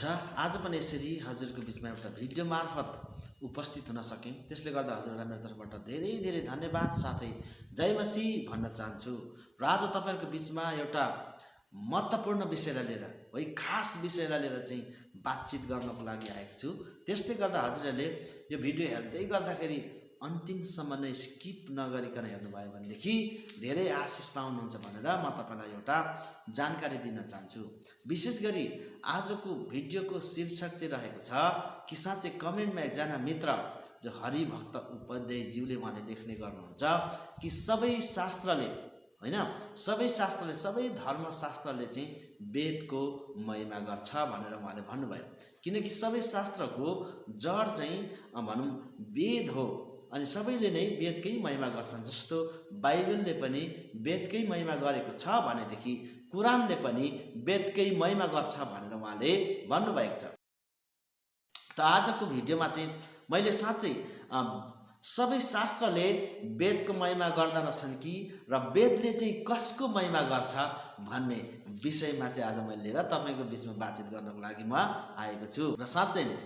हुनुहुन्छ। आज पनि यसरी हजुरको बिचमा एउटा भिडियो मार्फत उपस्थित हुन सकेँ, त्यसले गर्दा हजुरलाई मेरो तर्फबाट धेरै धेरै धन्यवाद साथै जय मसीह भन्न चाहन्छु। र आज तपाईहरुको बिचमा एउटा महत्त्वपूर्ण विषयलाई लिएर है खास विषयलाई लिएर चाहिँ बातचित गर्नको लागि आएको छु। त्यसले गर्दा हजुरहरूले यो भिडियो हेर्दै गर्दाखेरि अन्तिमसम्म नै स्किप नगरिकन हेर्नुभयो भनेदेखि धेरै आशिष पाउनुहुन्छ भनेर म तपाईलाई एउटा जानकारी दिन चाहन्छु। विशेष गरी आजको भिडियोको शीर्षक चाहिँ रहेको छ कि साँच्चै कमेन्टमा एकजना मित्र जो हरिभक्त उपाध्यायज्यूले उहाँले लेख्ने गर्नुहुन्छ कि सबै शास्त्रले हैन सबै शास्त्रले सबै धर्मशास्त्रले चाहिँ वेदको महिमा गर्छ भनेर उहाँले भन्नुभयो। किनकि सबै शास्त्रको जड चाहिँ भनौं वेद हो अनि सबैले नै वेदकै महिमा गर्छन्। जस्तो बाइबलले पनि वेदकै महिमा गरेको छ भनेदेखि कुरानले पनि वेदकै महिमा गर्छ भनेर उहाँले भन्नुभएको छ। त आजको भिडियोमा चाहिँ मैले साँच्चै सबै शास्त्रले वेदको महिमा गर्दा रहेछन् कि र वेदले चाहिँ कसको महिमा गर्छ भन्ने विषयमा चाहिँ आज मैले लिएर तपाईको बिचमा बातचित गर्नको लागि म आएको छु। र साँच्चै नै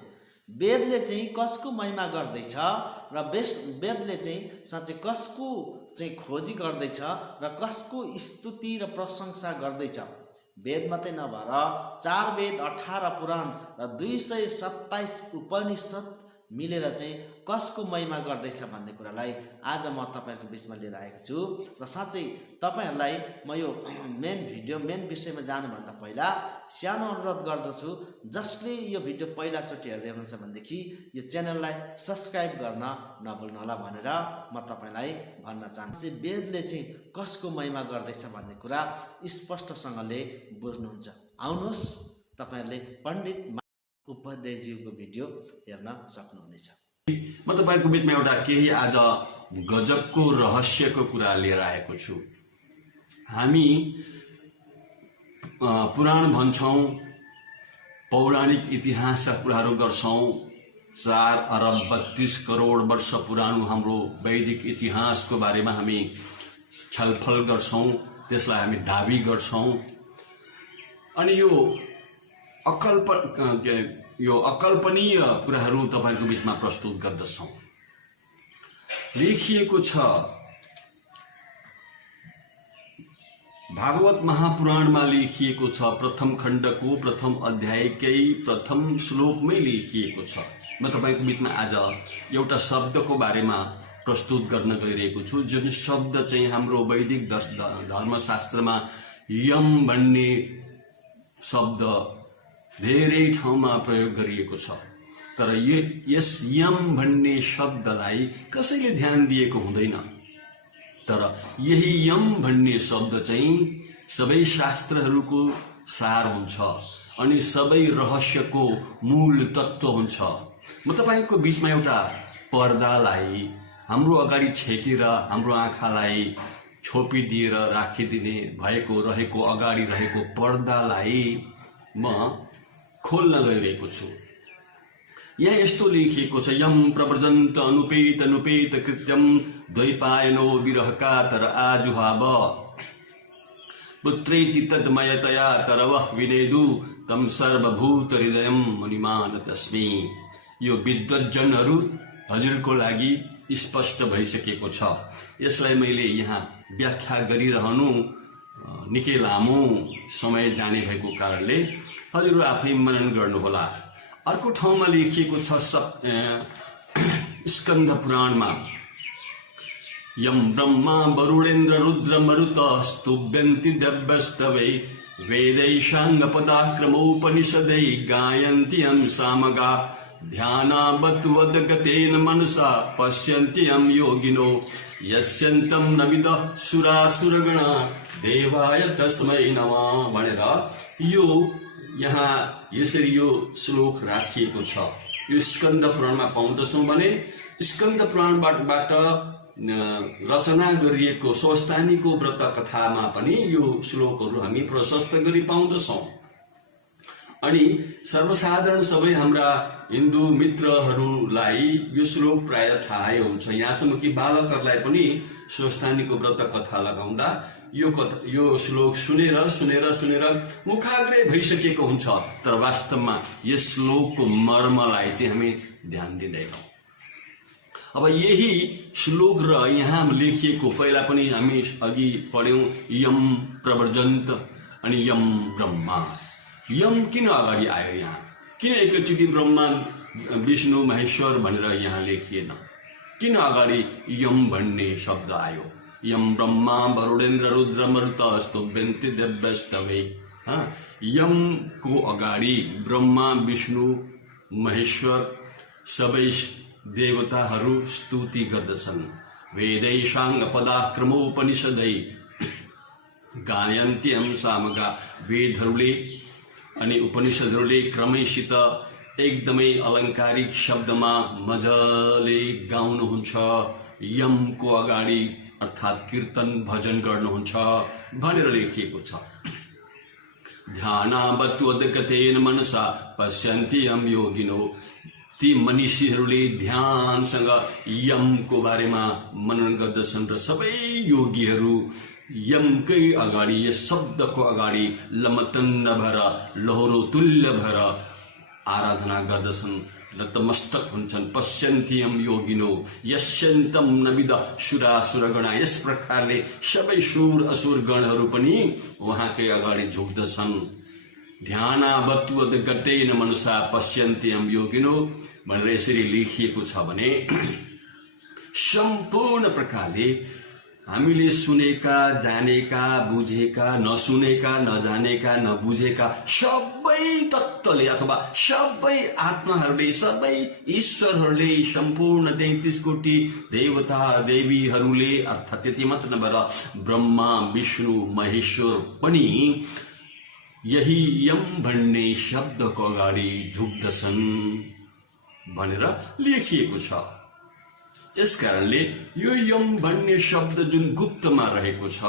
वेदले चाहिँ कसको महिमा गर्दैछ र वेदले चाहिँ साँच्चै कसको चाहिँ खोजी गर्दैछ र कसको स्तुति र प्रशंसा गर्दैछ। वेद मात्रै नभएर 4 वेद 18 पुराण र 227 उपनिषद मिलेर चाहिँ कसको महिमा गर्दैछ भन्ने कुरालाई आज म तपाईहरुको बिचमा लिएर आएको छु। र साँच्चै तपाईहरुलाई म यो मेन विषयमा जानुभन्दा पहिला सानो अनुरोध गर्दछु, जसले यो भिडियो पहिला चोटि हेर्दै हुनुहुन्छ भनेदेखि यो च्यानललाई सब्स्क्राइब गर्न नभुल्नु होला भनेर म तपाईलाई भन्न चाहन्छु। वेदले चाहिँ कसको महिमा गर्दैछ भन्ने कुरा स्पष्टसँगले बुझ्नुहुन्छ। आउनुहोस् तपाईहरुले पण्डित उपाध्यायज्यूको भिडियो हेर्न सक्नुहुनेछ। म तपाईहरुको बिचमा एउटा केही आज गजबको रहस्यको कुरा लिएर आएको छु। हामी पुराण भन्छौं, पौराणिक इतिहासका कुराहरू गर्छौं। 4 अरब 32 करोड वर्ष पुरानो हाम्रो वैदिक इतिहासको बारेमा हामी छलफल गर्छौं, त्यसलाई हामी दाबी गर्छौं। अनि यो अकल्पनीय कुराहरू तपाईहरुको बिचमा प्रस्तुत गर्दछौं। लेखिएको छ भागवत महापुराणमा लेखिएको छ, प्रथम खण्डको प्रथम अध्यायकै प्रथम श्लोकमै लेखिएको छ। म तपाईको बिचमा आज एउटा शब्दको बारेमा प्रस्तुत गर्न गइरहेको छु, जुन शब्द चाहिँ हाम्रो वैदिक धर्मशास्त्रमा यम भन्ने शब्द धेरै ठाउँमा प्रयोग गरिएको छ। तर यस यम भन्ने शब्दलाई कसैले ध्यान दिएको हुँदैन। तर यही यम भन्ने शब्द चाहिँ सबै शास्त्रहरूको सार हुन्छ अनि सबै रहस्यको मूल तत्व हुन्छ। म तपाईको बिचमा एउटा पर्दालाई हाम्रो अगाडि छेकेर हाम्रो आँखालाई छोपिदिएर राखिदिने भएको रहेको अगाडि रहेको पर्दालाई म खोल्न गइरहेको छु। यहाँ यस्तो लेखिएको छ, यम प्रव्रजन्त अनुपेत कृत्यम द्वैपायनो विरहकातर आजुहाव पुत्रेति तद्मयतया तरवः विनेदु तम सर्वभूत हृदयम मुनिमान तस्मै। यो विद्वज्जनहरू हजुरको लागि स्पष्ट भइसकेको छ। यसलाई मैले यहाँ व्याख्या गरिरहनु निकै लामो समय जाने भएको कारणले हजुर आफै मनन गर्नुहोला। अर्को ठाउँमा लेखिएको छ स्कन्द पुराणमा, यम ब्रह्मा वरुणेन्द्र रुद्र मरुत स्तुभ्यन्ति दिव्यस्तवै वेदैशांग पदाक्रमोपनिषदै गायन्ति यम सामगा ध्यानावद्वद्गतेन मनसा पश्यन्ति यम योगिनो यस्यन्तं न विदः सुरासुरगणा देवाय तस्मै नमः भनेर यो यहाँ यसरी यो श्लोक राखिएको छ। यो स्कन्द पुराणमा पाउँदछौं भने स्कन्द पुराणबाट रचना गरिएको स्वस्तानीको व्रत कथामा पनि यो श्लोकहरू हामी प्रशस्त गरी पाउँदछौं। अनि सर्वसाधारण सबै हाम्रा हिन्दू मित्रहरूलाई यो श्लोक प्राय थाहै हुन्छ। यहाँसम्म कि बालकहरूलाई पनि स्वस्थानीको व्रत कथा लगाउँदा यो श्लोक सुनेर सुनेर सुनेर मुखाग्रे भइसकेको हुन्छ, तर वास्तवमा यस श्लोकको मर्मलाई चाहिँ हामी ध्यान दिँदैनौँ। अब यही श्लोक र यहाँ लेखिएको पहिला पनि हामी अघि पढ्यौं, यम प्रवर्जन्त अनि यम ब्रह्मा। यम किन अगाडि आयो यहाँ? किन एकैचोटि ब्रह्मा विष्णु महेश्वर भनेर यहाँ लेखिएन? किन अगाडि यम भन्ने शब्द आयो? यम ब्रह्मा वरुणेन्द्र रुद्र मरुत स्तुभ्यन्ति दिव्यस्तवे। यमको अगाडि ब्रह्मा विष्णु महेश्वर सबै देवताहरू स्तुति गर्दछन्। वेदै साङ्ग पदाक्रमोपनिषदै गायन्त्यम सामगा। वेदहरूले अनि उपनिषदहरूले क्रमैसित एकदमै अलङ्कारिक शब्दमा मजाले गाउनुहुन्छ। यमको अगाडि अर्थात् कीर्तन भजन गर्नुहुन्छ भनेर लेखिएको छ। ध्यानावत्वदगतेन मनसा पश्यन्ति यम योगिनो। ती मनीषीहरूले ध्यानसँग यमको बारेमा मनन गर्दछन् र सबै योगीहरू यमकै अगाडि, यस शब्दको अगाडि लमतन्न भएर, लौरो तुल्य भएर आराधना गर्दछन्, नतमस्तक हुन्छन्। पश्यन्ति यम योगिनो यस्यन्तम नविद सुरासुरगणा। यस प्रकारले सबै सुर असुर गणहरू पनि उहाँकै अगाडि झुक्दछन्। ध्यानावत्वद गतेन मनसा पश्यन्ति यम योगिनो भनेर यसरी लेखिएको छ भने सम्पूर्ण प्रकारले हामीले सुनेका, जानेका, बुझेका, नसुनेका, नजानेका, नबुझेका सबै तत्त्वले अथवा सबै आत्माहरूले, सबै ईश्वरहरूले, सम्पूर्ण 33 कोटी देवता देवीहरूले, अर्थात् त्यति मात्र नभएर ब्रह्मा विष्णु महेश्वर पनि यही यम भन्ने शब्दको अगाडि झुक्दछन् भनेर लेखिएको छ। यस कारणले यो यम भन्ने शब्द जुन गुप्तमा रहेको छ,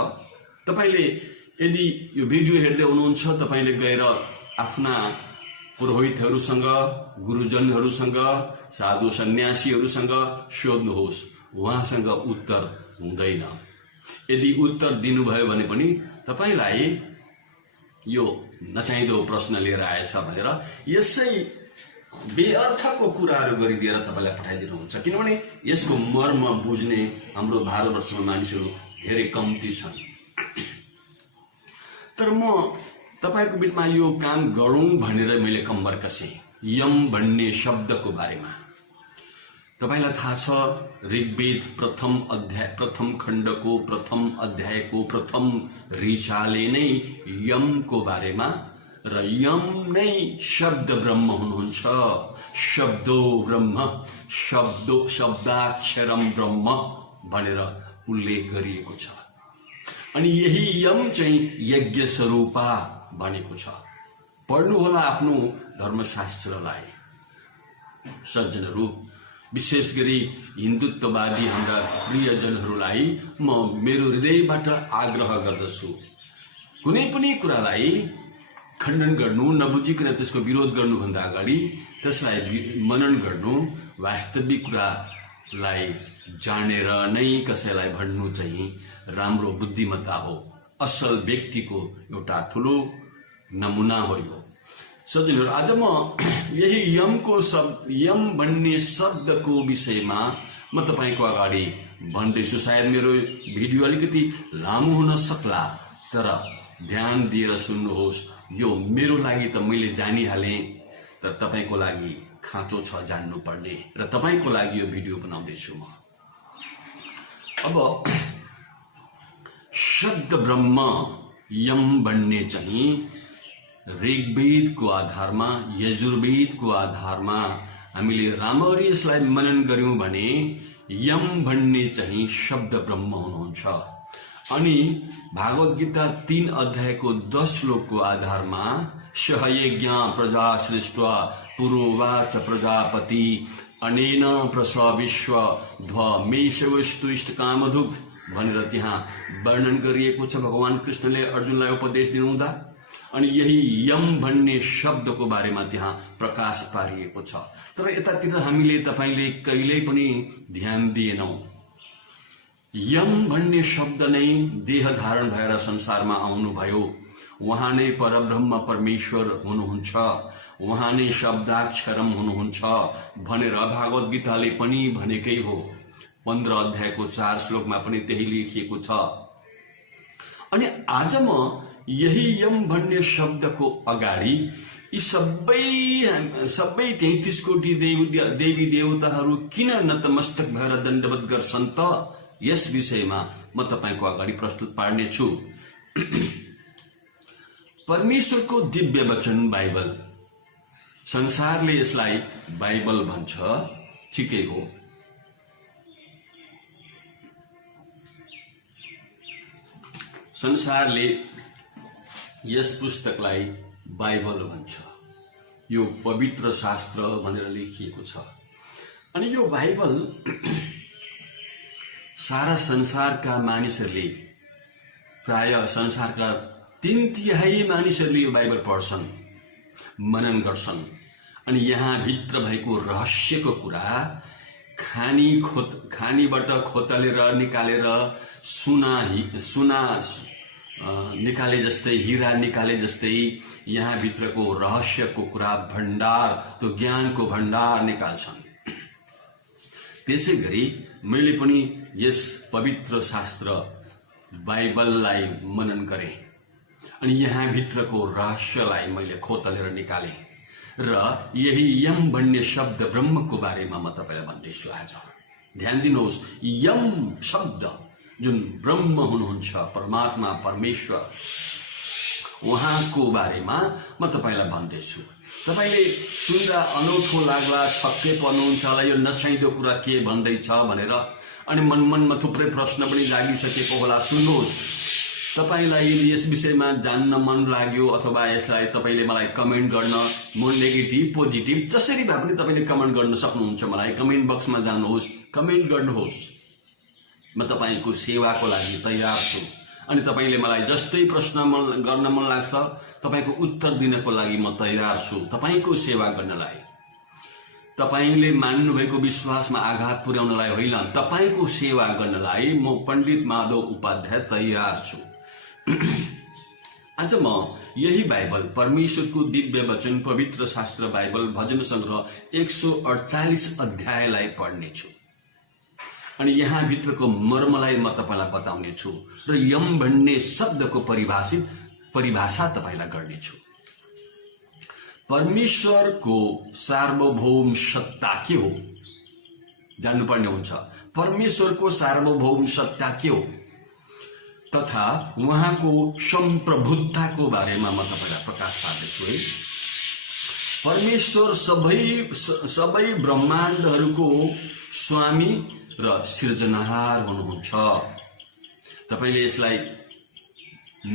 तपाईले यदि यो भिडियो हेर्दै हुनुहुन्छ, तपाईले गएर आफ्ना पुरोहितहरूसँग, गुरुजनहरूसँग, साधु सन्यासीहरूसँग सोध्नुहोस्, उहाँसँग उत्तर हुँदैन। यदि उत्तर दिनुभयो भने पनि तपाईलाई यो नचाहिँदो प्रश्न लिएर आएछ भनेर यसै बेअर्थको कुराहरू गरिदिएर तपाईलाई पठाइदिनुहुन्छ। किनभने यसको मर्म बुझ्ने हाम्रो भारतवर्षमा मानिसहरू धेरै कम्ती छन्। तर म तपाईहरुको बीचमा यो काम गरौं भनेर मैले कम्मर कसेँ यम भन्ने शब्दको बारेमा। तपाईलाई थाहा छ, ऋग्वेद प्रथम खण्डको प्रथम अध्यायको प्रथम ऋचाले नै यमको बारेमा र यम नै शब्द ब्रह्म हुनुहुन्छ। शब्दो ब्रह्म, शब्दाक्षरम ब्रह्म भनेर उल्लेख गरिएको छ। अनि यही यम चाहिँ यज्ञ स्वरूपा भनेको छ। पढ्नु होला आफ्नो धर्मशास्त्रलाई। सज्जनहरू, विशेष गरी हिन्दुत्ववादी हाम्रा प्रियजनहरूलाई म मेरो हृदयबाट आग्रह गर्दछु, कुनै पनि कुरालाई खण्डन गर्नु, नबुझिकन त्यसको विरोध गर्नुभन्दा अगाडि त्यसलाई मनन गर्नु, वास्तविक कुरालाई जानेर नै कसैलाई भन्नु चाहिँ राम्रो बुद्धिमत्ता हो। असल व्यक्तिको एउटा ठुलो नमुना हो यो। सज्जनहरू, आज म यही यम भन्ने शब्दको विषयमा म तपाईको अगाडि भन्दैछु। सायद मेरो भिडियो अलिकति लामो हुन सक्ला, तर ध्यान दिएर सुन्नुहोस्। यो मेरो लागि त मैले जानिहालेँ, तर तपाईको लागि खाँचो छ जान्नु पर्ने, र तपाईको लागि यो भिडियो बनाउँदैछु म। अब शब्द ब्रह्म यम भन्ने चाहिँ ऋग्वेदको आधारमा, यजुर्वेदको आधारमा हामीले राम्ररी यसलाई मनन गर्यौं भने यम भन्ने चाहिँ शब्द ब्रह्म हुनुहुन्छ। अनि भागवत गीता 3 अध्यायको 10 श्लोकको आधारमा सहयज्ञ प्रजा सृष्ट्वा पुरोवाच प्रजापति अनेन प्रसव विश्व ध्वमेशवस्तु इष्टकामधुक भनेर त्यहाँ वर्णन गरिएको छ भगवान कृष्णले अर्जुनलाई उपदेश दिनुहुँदा। अनि यही यम भन्ने शब्दको बारेमा त्यहाँ प्रकाश पारिएको छ। तर यतातिर हामीले तपाईले कहिल्यै पनि ध्यान दिएनौं। यम भन्ने शब्द नै देह धारण भएर संसारमा आउनुभयो। उहाँ नै परब्रह्म परमेश्वर हुनुहुन्छ, उहाँ नै शब्दाक्षरम हुनुहुन्छ भनेर भागवत गीताले पनि भनेकै हो। 15 अध्यायको 4 श्लोकमा पनि त्यही लेखिएको छ। अनि आज म यही यम भन्ने शब्दको अगाडि यी सबै 33 कोटी देवी देवताहरू किन नतमस्तक भएर दण्डवत गर्छन् त, यस विषयमा म तपाईको अगाडि प्रस्तुत पार्नेछु। परमेश्वरको दिव्य वचन बाइबल, संसारले यसलाई बाइबल भन्छ, ठिकै हो। संसारले यस पुस्तकलाई बाइबल भन्छ, यो पवित्र शास्त्र भनेर लेखिएको छ। अनि यो बाइबल सारा संसारका मानिसहरूले, प्राय संसारका 3/3 मानिसहरूले यो बाइबल पढ्छन्, मनन गर्छन्। अनि यहाँ भित्र भएको रहस्यको कुरा खानीबाट खोतलेर निकालेर सुना निकाले जस्तै, हीरा निकाले जस्तै यहाँ भित्रको रहस्यको कुरा, भण्डार, त्यो ज्ञानको भण्डार निकाल्छन्। त्यसै गरी मैले पनि यस पवित्र शास्त्र बाइबललाई मनन गरे अनि यहाँ भित्रको रहस्यलाई मैले खोतलेर निकाले र यही यम भन्ने शब्द ब्रह्मको बारेमा म तपाईलाई भन्दैछु आज। ध्यान दिनुहोस्, यम शब्द जुन ब्रह्म हुनुहुन्छ, परमात्मा परमेश्वर, उहाँको बारेमा म तपाईलाई भन्दैछु। तपाईले सुन्दा अनौठो लाग्ला, छक्कै पर्नुहुन्छ होला यो नचाहिँदो कुरा के भन्दैछ भनेर, अनि मनमा थुप्रै प्रश्न पनि जागिसकेको होला। सुन्नुहोस्, तपाईलाई यदि यस विषयमा जान्न मन लाग्यो अथवा यसलाई तपाईले मलाई कमेन्ट गर्न, नेगेटिभ पोजिटिभ जसरी भए पनि तपाईले कमेन्ट गर्न सक्नुहुन्छ। मलाई कमेन्ट बक्समा जानुहोस्, कमेन्ट गर्नुहोस्। म तपाईको सेवाको लागि तयार छु। अनि तपाईले मलाई जस्तै प्रश्न गर्न मन लाग्छ, तपाईको उत्तर दिनको लागि म तयार छु, तपाईको सेवा गर्नलाई। तपाईले मान्नुभएको विश्वासमा आघात पुर्याउनलाई होइन, तपाईको सेवा गर्नलाई म पण्डित माधव उपाध्याय तयार छु। आज म यही बाइबल, परमेश्वरको दिव्य वचन, पवित्र शास्त्र बाइबल, भजन संग्रह 148 अध्यायलाई पढ्नेछु। अनि यहाँ भित्रको मर्मलाई म तपाईलाई बताउने छु र यम भन्ने शब्दको परिभाषा तपाईलाई गर्नेछु। परमेश्वरको सार्वभौम सत्ता के हो जान्नुपर्ने हुन्छ। परमेश्वरको सार्वभौम सत्ता के हो तथा उहाँको सम्प्रभुताको बारेमा म तपाईलाई प्रकाश पार्दैछु है। परमेश्वर सबै ब्रह्माण्डहरूको स्वामी र सृजनहार हुनुहुन्छ। तपाईले यसलाई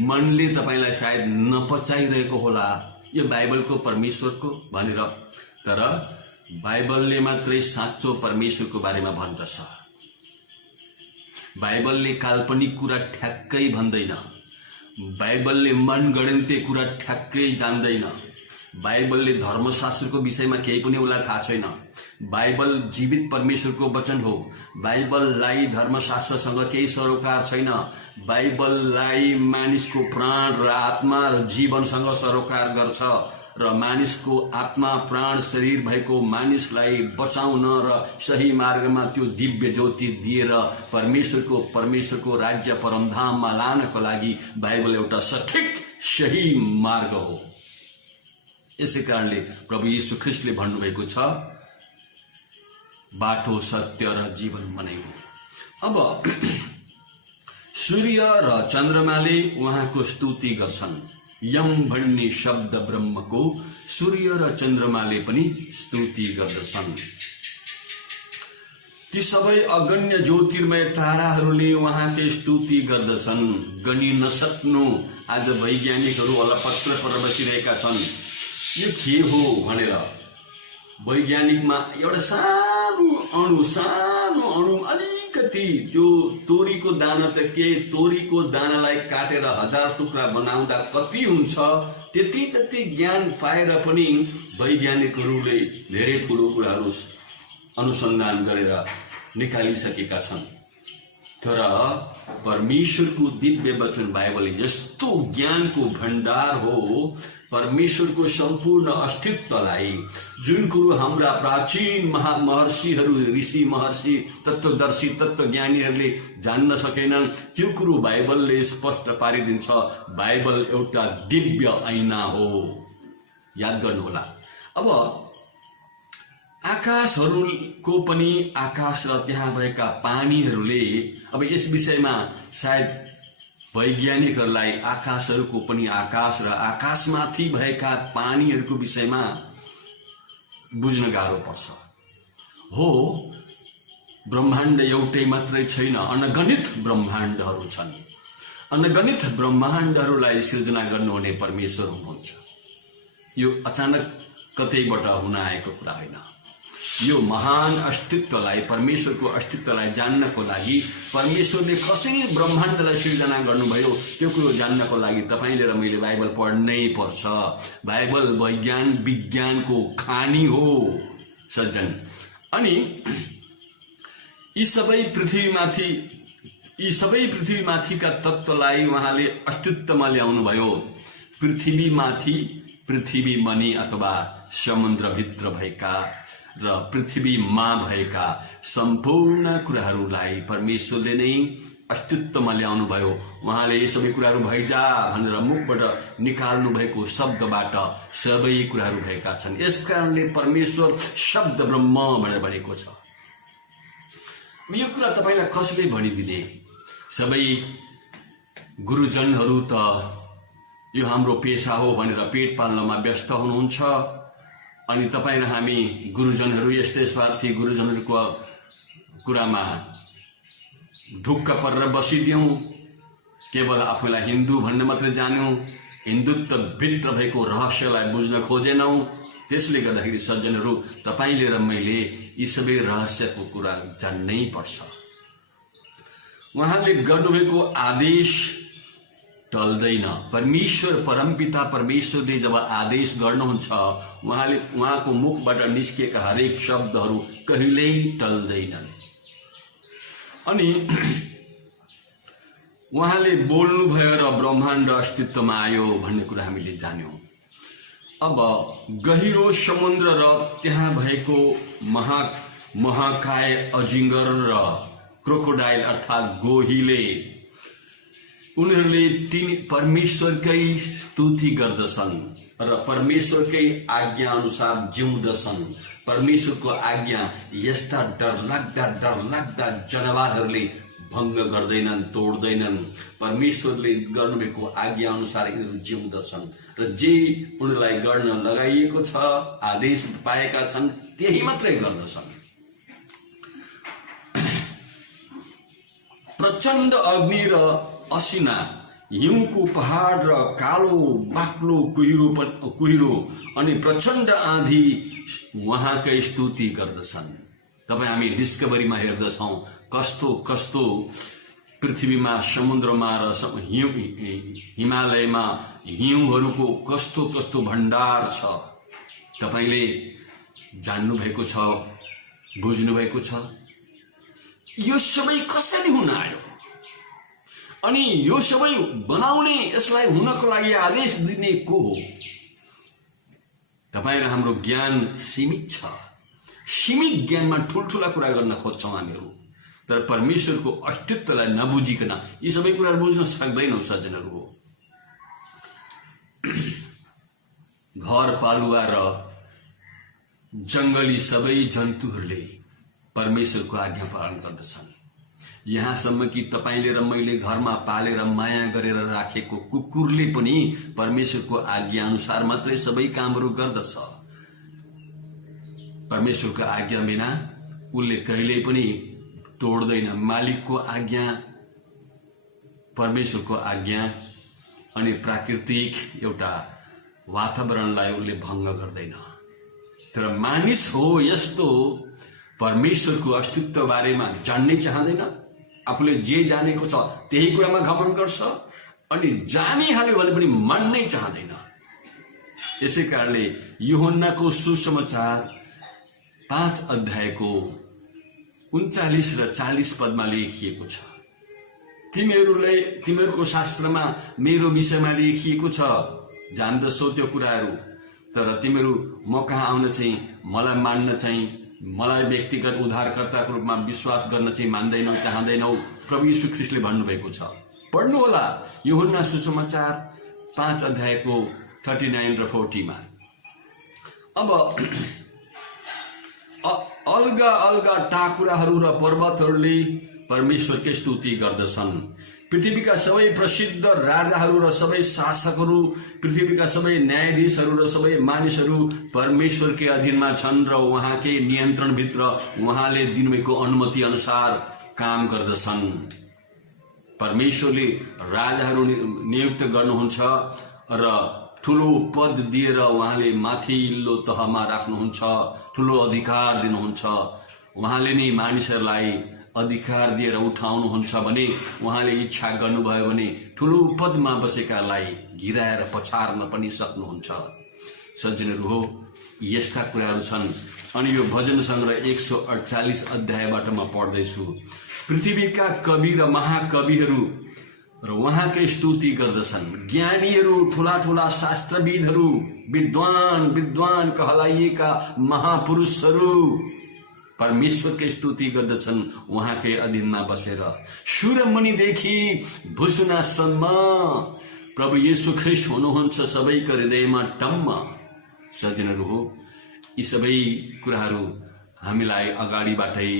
मनले तपाईलाई सायद नपचाइरहेको होला, यो बाइबलको परमेश्वरको भनेर, तर बाइबलले मात्रै साँचो परमेश्वरको बारेमा भन्दछ। बाइबलले काल्पनिक कुरा ठ्याक्कै भन्दैन, बाइबलले मनगढन्ते कुरा ठ्याक्कै जान्दैन, बाइबलले धर्मशास्त्रको विषयमा केही पनि उसलाई थाहा छैन। बाइबल जीवित परमेश्वरको वचन हो। बाइबललाई धर्मशास्त्रसँग केही सरोकार छैन। बाइबललाई मानिसको प्राण र आत्मा र जीवनसँग सरोकार गर्छ र मानिसको आत्मा प्राण शरीर भएको मानिसलाई बचाउन र सही मार्गमा त्यो दिव्य ज्योति दिएर परमेश्वरको राज्य परमधाममा लानको लागि बाइबल एउटा सठिक सही मार्ग हो। यसै कारणले प्रभु यीशु ख्रीष्टले भन्नुभएको छ, बाटो सत्य र जीवन मनै हो। अब सूर्य र चन्द्रमाले उहाँको स्तुति गर्छन्। यम भन्ने शब्द ब्रह्मको सूर्य र चन्द्रमाले पनि स्तुति गर्दछन्। ती सबै अगण्य ज्योतिर्मय ताराहरूले उहाँकै स्तुति गर्दछन्। गनी नसक्नु आज वैज्ञानिकहरू अलपत्र पर बसिरहेका छन्, यो के हो भनेर। वैज्ञानिकमा एउटा सानो अणु अलिकति, त्यो तोरीको दाना त के, तोरीको दानालाई काटेर 1000 टुक्रा बनाउँदा कति हुन्छ, त्यति ज्ञान पाएर पनि वैज्ञानिकहरूले धेरै ठुलो कुराहरू अनुसन्धान गरेर निकालिसकेका छन्। तर परमेश्वरको दिव्य वचन बाइबल यस्तो ज्ञानको भण्डार हो, परमेश्वरको सम्पूर्ण अस्तित्वलाई जुन कुरो हाम्रा प्राचीन महर्षिहरू, ऋषि महर्षि, तत्त्वदर्शी, तत्त्वज्ञानीहरूले जान्न सकेनन्, त्यो कुरो बाइबलले स्पष्ट पारिदिन्छ। बाइबल एउटा दिव्य ऐना हो, याद गर्नुहोला। अब आकाशहरूको पनि, आकाश र त्यहाँ भएका पानीहरूले, अब यस विषयमा सायद वैज्ञानिकहरूलाई आकाशहरूको पनि, आकाश र आकाशमाथि भएका पानीहरूको विषयमा बुझ्न गाह्रो पर्छ। हो, ब्रह्माण्ड एउटै मात्रै छैन, अनगणित ब्रह्माण्डहरू छन्। अनगणित ब्रह्माण्डहरूलाई सृजना गर्नुहुने परमेश्वर हुनुहुन्छ। यो अचानक कतैबाट हुन आएको कुरा होइन। यो महान अस्तित्वलाई, परमेश्वरको अस्तित्वलाई जान्नको लागि परमेश्वरले कसरी ब्रह्माण्डलाई सृजना गर्नुभयो त्यो कुरो जान्नको लागि तपाईले र मैले बाइबल पढ्नै पर्छ। बाइबल विज्ञानको खानी हो सज्जन। अनि यी सबै पृथ्वीमाथिका तत्त्वलाई उहाँले अस्तित्वमा ल्याउनु भयो। पृथ्वीमाथि, पृथ्वी मनी अथवा समुद्रभित्र भएका र पृथ्वीमा भएका सम्पूर्ण कुराहरूलाई परमेश्वरले नै अस्तित्वमा ल्याउनु भयो। उहाँले यी सबै कुराहरू भइजा भनेर मुखबाट निकाल्नु भएको शब्दबाट सबै कुराहरू भएका छन्। यसकारणले परमेश्वर शब्द ब्रह्म भनेर भनेको छ। यो कुरा तपाईलाई कसले भनिदिने? सबै गुरुजनहरू त यो हाम्रो पेशा हो भनेर पेट पाल्नमा व्यस्त हुनुहुन्छ। अनि तपाईँ र हामी गुरुजनहरू यस्तै स्वार्थी गुरुजनहरूको कुरामा ढुक्क परेर बसिदियौँ। केवल आफूलाई हिन्दू भन्ने मात्रै जान्यौँ, हिन्दुत्व भित्र भएको रहस्यलाई बुझ्न खोजेनौँ। त्यसले गर्दाखेरि सज्जनहरू, तपाईले र मैले यी सबै रहस्यको कुरा जान्नै पर्छ। उहाँले गर्नुभएको आदेश टल्दैन। परमेश्वर, परमपिता परमेश्वरले जब आदेश गर्नुहुन्छ, उहाँको मुखबाट निस्किएका हरेक शब्दहरू कहिल्यै टल्दैनन्। अनि उहाँले बोल्नुभयो र ब्रह्माण्ड अस्तित्वमा आयो भन्ने कुरा हामीले जान्यौँ। अब गहिरो समुद्र र त्यहाँ भएको महाकाय अजिङ्गर र क्रोकोडाइल अर्थात् गोहीले उनीहरूले परमेश्वरकै स्तुति गर्दछन् र परमेश्वरकै आज्ञा अनुसार जिउँदछन्। परमेश्वरको आज्ञा यस्ता डरलाग्दा जनावरहरूले भङ्ग गर्दैनन्, तोड्दैनन्। परमेश्वरले गर्नुभएको आज्ञा अनुसार यिनीहरू जिउँदछन् र जे उनीहरूलाई गर्न लगाइएको छ, आदेश पाएका छन्, त्यही मात्रै गर्दछन्। प्रचण्ड अग्नि र असिना, हिउँको पहाड र कालो बाक्लो कुहिरो अनि प्रचण्ड आँधी उहाँकै स्तुति गर्दछन्। तपाईँ हामी डिस्कभरीमा हेर्दछौँ कस्तो कस्तो पृथ्वीमा, समुद्रमा र हिमालयमा हिउँहरूको कस्तो कस्तो भण्डार छ। तपाईले जान्नु भएको छ, बुझ्नु भएको छ। यो सबै कसरी हुन आयो? अनि यो सबै बनाउने, यसलाई हुनको लागि आदेश दिने को हो? तपाईँ र हाम्रो ज्ञान सीमित छ। सीमित ज्ञानमा ठुल्ठुला कुरा गर्न खोज्छौँ हामीहरू, तर परमेश्वरको अस्तित्वलाई नबुझिकन यी सबै कुराहरू बुझ्न सक्दैनौँ सज्जनहरू। हो, घर पालुवा र जंगली सबै जन्तुहरूले परमेश्वरको आज्ञा पालन गर्दछन्। यहाँसम्म कि तपाईले र मैले घरमा पालेर माया गरेर राखेको कुकुरले पनि परमेश्वरको आज्ञा अनुसार मात्रै सबै कामहरू गर्दछ। परमेश्वरको आज्ञा बिना उसले कहिल्यै पनि तोड्दैन। मालिकको आज्ञा, परमेश्वरको आज्ञा अनि प्राकृतिक एउटा वातावरणलाई उसले भङ्ग गर्दैन। तर मानिस हो यस्तो परमेश्वरको अस्तित्व बारेमा जान्नै चाहँदैन। आफूले जे जानेको छ त्यही कुरामा घमण्ड गर्छ अनि जानिहाल्यो भने पनि मान्नै चाहँदैन। यसै कारणले यूहन्नाको सुसमाचार 5 अध्यायको 39 र 40 पदमा लेखिएको छ, तिमीहरूको शास्त्रमा मेरो विषयमा लेखिएको छ, जान्दछौ त्यो कुराहरू, तर तिमीहरू म कहाँ आउन चाहिँ, मलाई मान्न चाहिँ, मलाई व्यक्तिगत उद्धारकर्ताको रूपमा विश्वास गर्न चाहिँ मान्दैनौ, चाहँदैनौ। प्रभु यीशु ख्रीष्टले भन्नुभएको छ। पढ्नु होला यूहन्ना सुसमाचार 5 अध्यायको 39 र 40 मा। अब अलगा अलगा टाकुराहरू र पर्वतहरूले परमेश्वरकै स्तुति गर्दछन्। पृथ्वीका सबै प्रसिद्ध राजाहरू र सबै शासकहरू, पृथ्वीका सबै न्यायाधीशहरू र सबै मानिसहरू परमेश्वरकै अधीनमा छन् र उहाँकै नियन्त्रणभित्र उहाँले दिनुभएको अनुमति अनुसार काम गर्दछन्। परमेश्वरले राजाहरू नियुक्त गर्नुहुन्छ र ठुलो पद दिएर उहाँले माथिल्लो तहमा राख्नुहुन्छ, ठुलो अधिकार दिनुहुन्छ। उहाँले नै मानिसहरूलाई अधिकार दिएर उठाउनुहुन्छ भने, उहाँले इच्छा गर्नुभयो भने ठुलो पदमा बसेकालाई गिराएर पछार्न पनि सक्नुहुन्छ। सज्जनहरू हो, यस्ता कुराहरू छन्। अनि यो भजन सङ्ग्रह 148 अध्यायबाट म पढ्दैछु। पृथ्वीका कवि र महाकविहरू र उहाँकै स्तुति गर्दछन्। ज्ञानीहरू, ठुला ठुला शास्त्रविदहरू, विद्वान कहलाइएका महापुरुषहरू परमेश्वरकै स्तुति गर्दछन् उहाँकै अधीनमा बसेर। सूर्यमुनिदेखि भुसुनासम्म प्रभु येशू ख्रीष्ट हुनुहुन्छ सबैको हृदयमा टम्म। सज्जनहरू हो, यी सबै कुराहरू हामीलाई अगाडिबाटै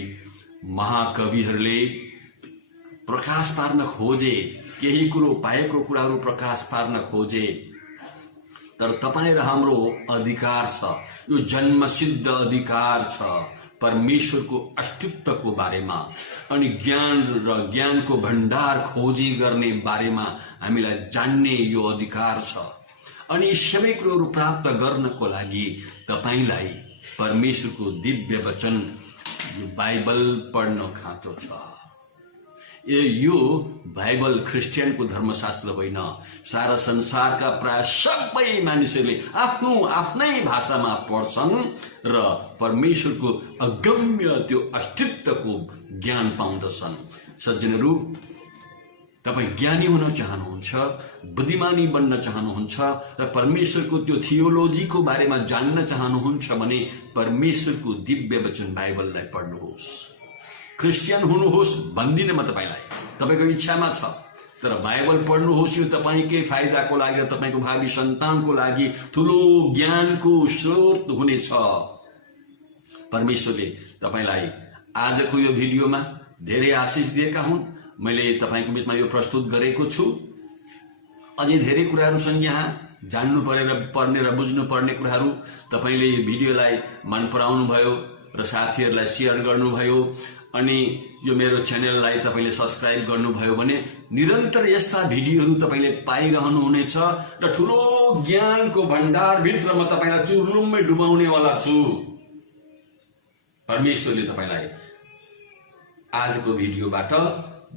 महाकविहरूले प्रकाश पार्न खोजे, केही कुरो पाएको कुराहरू प्रकाश पार्न खोजे। तर तपाईँ र हाम्रो अधिकार छ, यो जन्मसिद्ध अधिकार छ परमेश्वरको अस्तित्वको बारेमा अनि ज्ञान र ज्ञानको भण्डार खोजी गर्ने बारेमा हामीलाई जान्ने यो अधिकार छ। अनि यी सबै कुरोहरू प्राप्त गर्नको लागि तपाईलाई परमेश्वरको दिव्य वचन बाइबल पढ्न खाँचो छ। यो बाइबल क्रिस्चियनको धर्मशास्त्र होइन। सारा संसारका प्राय सबै मानिसहरूले आफ्नो आफ्नै भाषामा पढ्छन् र परमेश्वरको अगम्य त्यो अस्तित्वको ज्ञान पाउँदछन्। सज्जनहरू, तपाईँ ज्ञानी हुन चाहनुहुन्छ, बुद्धिमानी बन्न चाहनुहुन्छ र परमेश्वरको त्यो थियोलोजीको बारेमा जान्न चाहनुहुन्छ भने परमेश्वरको दिव्य वचन बाइबललाई पढ्नुहोस्। क्रिस्चियन हुनुहोस् भन्दिनँ म तपाईलाई, तपाईको इच्छामा छ, तर बाइबल पढ्नुहोस्। यो तपाईकै फाइदाको लागि र तपाईको भावी सन्तानको लागि ठुलो ज्ञानको स्रोत हुनेछ। परमेश्वरले तपाईलाई आजको यो भिडियोमा धेरै आशिष दिएका हुन्। मैले तपाईको बीचमा यो प्रस्तुत गरेको छु। अझै धेरै कुराहरू छन् यहाँ जान्नु पर्ने र बुझ्नु पर्ने कुराहरू। तपाईले यो भिडियोलाई मन पराउनु भयो र साथीहरूलाई शेयर गर्नुभयो अनि यो मेरो च्यानललाई तपाईले सब्स्क्राइब गर्नुभयो भने निरन्तर यस्ता भिडियोहरू तपाईले पाइरहनु हुनेछ र ठुलो ज्ञानको भण्डार भित्र म तपाईलाई चुर्लुम्मै डुबाउने वाला छु। परमेश्वरले तपाईलाई आजको भिडियोबाट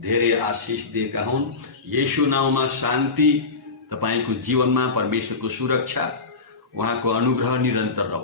धेरै आशिष दिएका हुन्। येशू नाममा शान्ति, तपाईको जीवनमा परमेश्वरको सुरक्षा, उहाँको अनुग्रह निरन्तर रहोस्।